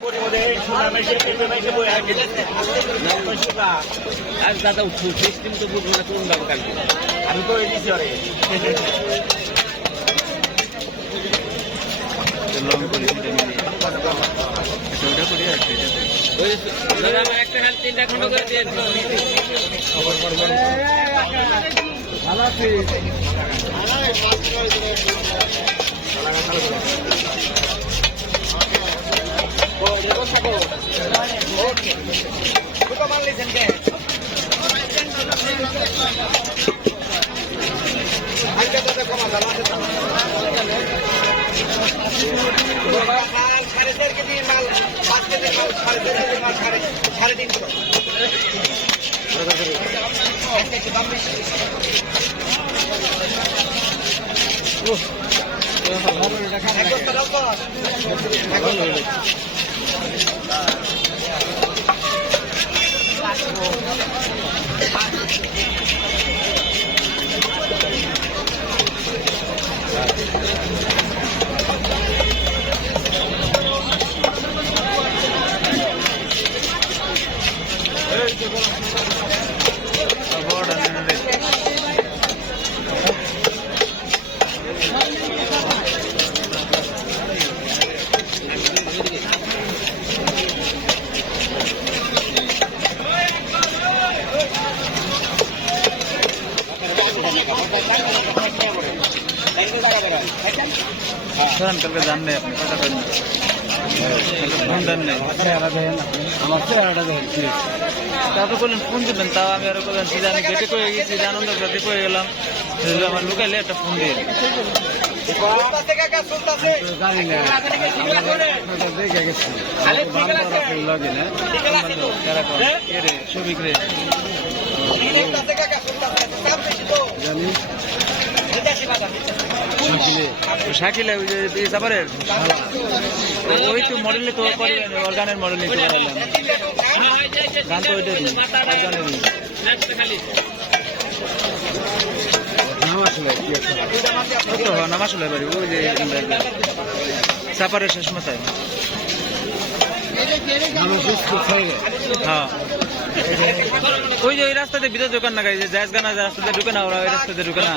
आज दादा सिस्टेम तो बुझবো না কোন দাম কালকে আমি তো এই দিছি আরে লং করে দিতে মিলি এটা করে আছে ওই দাদা আমার একটা হাল তিনটা খন্ড করে দিয়েছি খবর খবর ভালো আছে ওকে কত মাল নিছেন কে আজকে তো কমা দাম আছে মাল 4.5 কেজি মাল 5 কেজি মাল 4.5 কেজি মাল 3.5 কিলো একটা দাম বেশি এক বস্তা দাও তো কালকে জান নেই আপনি কথা করেন ফোন দেন নেই আমার চেহারাটা দেখছি তারপর বললেন ফোন দিবেন তাও আমি আরো বললেন যে আমি গেটে করে গেছি আনন্দ করতে করে গেলাম আমার লুকাইলে একটা ফোন দিয়ে জানি না দেখে গেছি লগে না সবিক রে জানি শাকিলে ওই যে সাপারের ওই তো মডেলে তো অর্গানের মডেল নিতে পারলাম গান তো ওইটাই অর্গানের নামাশুলে বাড়ি ওই যে সাপারের শেষ মাথায় হ্যাঁ ওই যে ওই রাস্তাতে ভিতরে দোকান না গাড়ি জায়জ গানা রাস্তাতে ঢুকে না ওরা ওই রাস্তাতে ঢুকে না